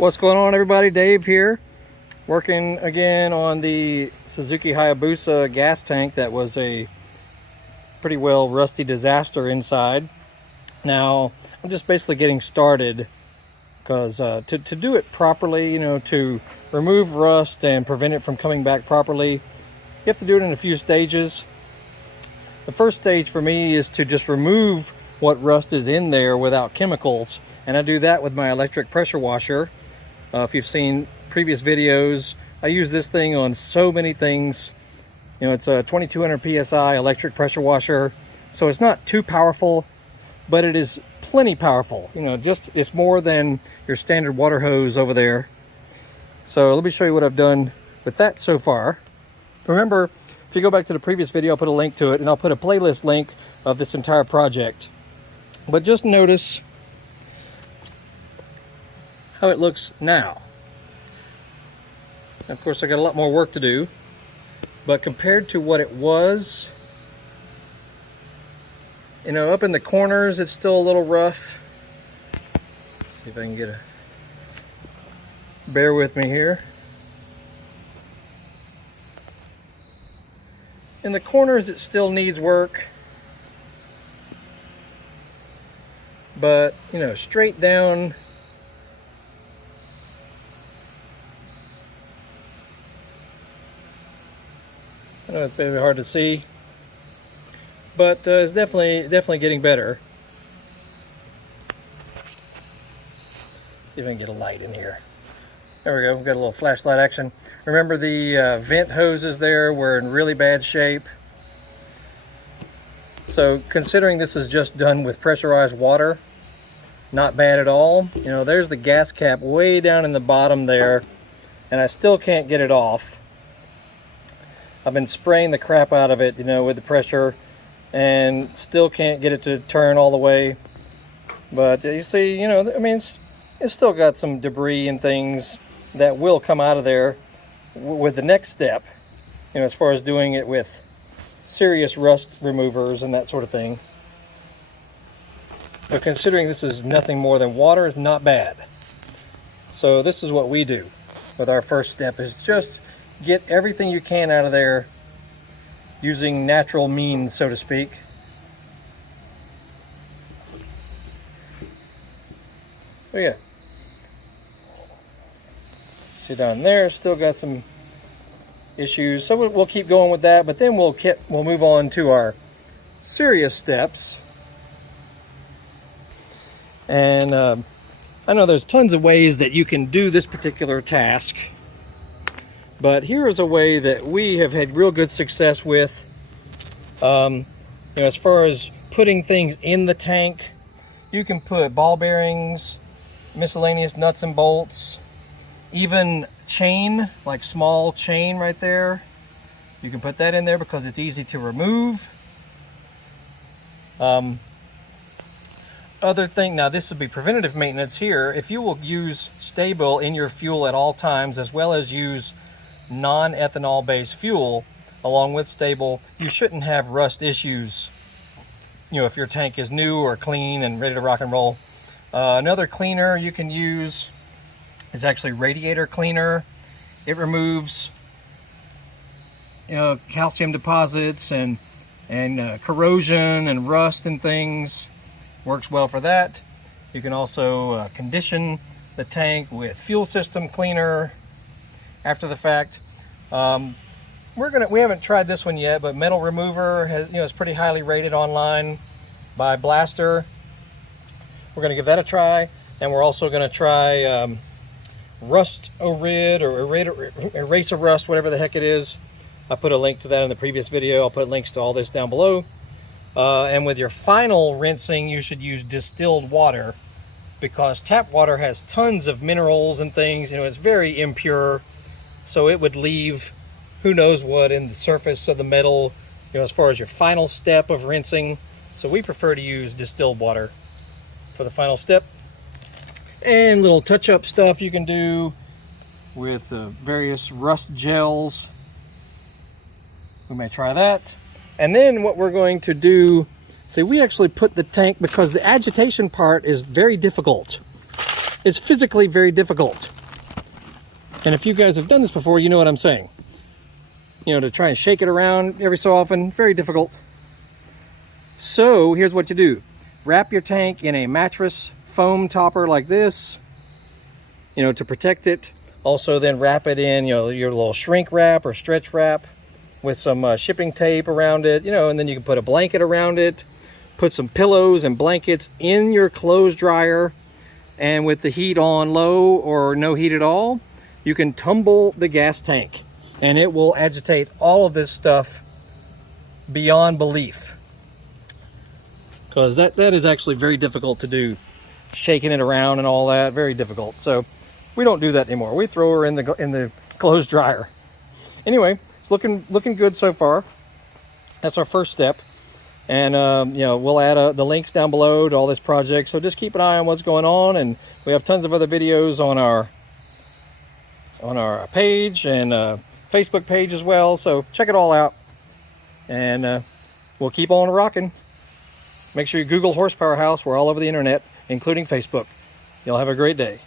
What's going on, everybody? Dave here, working again on the Suzuki Hayabusa gas tank that was a pretty well rusty disaster inside. Now I'm just basically getting started because to do it properly, to remove rust and prevent it from coming back properly, you have to do it in a few stages. The first stage for me is to just remove what rust is in there without chemicals, and I do that with my electric pressure washer. If you've seen previous videos, I use this thing on so many things. It's a 2200 psi electric pressure washer, so it's not too powerful, but it is plenty powerful. It's more than your standard water hose over there. So let me show you what I've done with that so far. Remember, if you go back to the previous video, I'll put a link to it, and I'll put a playlist link of this entire project. But just notice how it looks now. Of course, I got a lot more work to do, but compared to what it was, up in the corners, it's still a little rough. Let's see if I can get bear with me here. In the corners, it still needs work, but straight down, I know it's maybe hard to see, but it's definitely getting better. Let's see if I can get a light in here. There we go, we've got a little flashlight action. Remember, the vent hoses there were in really bad shape. So considering this is just done with pressurized water, not bad at all. There's the gas cap way down in the bottom there, and I still can't get it off. I've been spraying the crap out of it, with the pressure, and still can't get it to turn all the way. But you see, it's still got some debris and things that will come out of there with the next step, as far as doing it with serious rust removers and that sort of thing. But considering this is nothing more than water, it's not bad. So this is what we do with our first step, is just get everything you can out of there using natural means, so to speak. So yeah, see down there, still got some issues. So we'll keep going with that, but then we'll move on to our serious steps. And I know there's tons of ways that you can do this particular task, but here is a way that we have had real good success with. As far as putting things in the tank, you can put ball bearings, miscellaneous nuts and bolts, even chain, like small chain right there. You can put that in there because it's easy to remove. Other thing, now this would be preventative maintenance here. If you will use stable in your fuel at all times, as well as use non-ethanol based fuel along with stable, you shouldn't have rust issues, if your tank is new or clean and ready to rock and roll. Another cleaner you can use is actually radiator cleaner. It removes calcium deposits and corrosion and rust and things. Works well for that. You can also condition the tank with fuel system cleaner after the fact. We haven't tried this one yet, but metal remover is pretty highly rated online by Blaster. We're going to give that a try, and we're also going to try rust orid or eraser rust, whatever the heck it is. I put a link to that in the previous video. I'll put links to all this down below. And with your final rinsing, you should use distilled water, because tap water has tons of minerals and things. It's very impure, so it would leave who knows what in the surface of the metal, as far as your final step of rinsing. So we prefer to use distilled water for the final step. And little touch-up stuff you can do with various rust gels. We may try that. And then what we're going to do, see, we actually put the tank, because the agitation part is very difficult. It's physically very difficult. And if you guys have done this before, you know what I'm saying. You know, to try and shake it around every so often, very difficult. So here's what you do. Wrap your tank in a mattress foam topper like this, you know, to protect it. Also then wrap it in, you know, your little shrink wrap or stretch wrap with some shipping tape around it, you know, and then you can put a blanket around it, put some pillows and blankets in your clothes dryer, and with the heat on low or no heat at all, you can tumble the gas tank and it will agitate all of this stuff beyond belief. Because that is actually very difficult to do, shaking it around and all that, very difficult. So we don't do that anymore. We throw her in the clothes dryer. Anyway, it's looking good so far. That's our first step. And you know, we'll add the links down below to all this project. So just keep an eye on what's going on, and we have tons of other videos on our page and Facebook page as well. So check it all out, and we'll keep on rocking. Make sure you Google Horsepower House. We're all over the internet, including Facebook. You'll have a great day.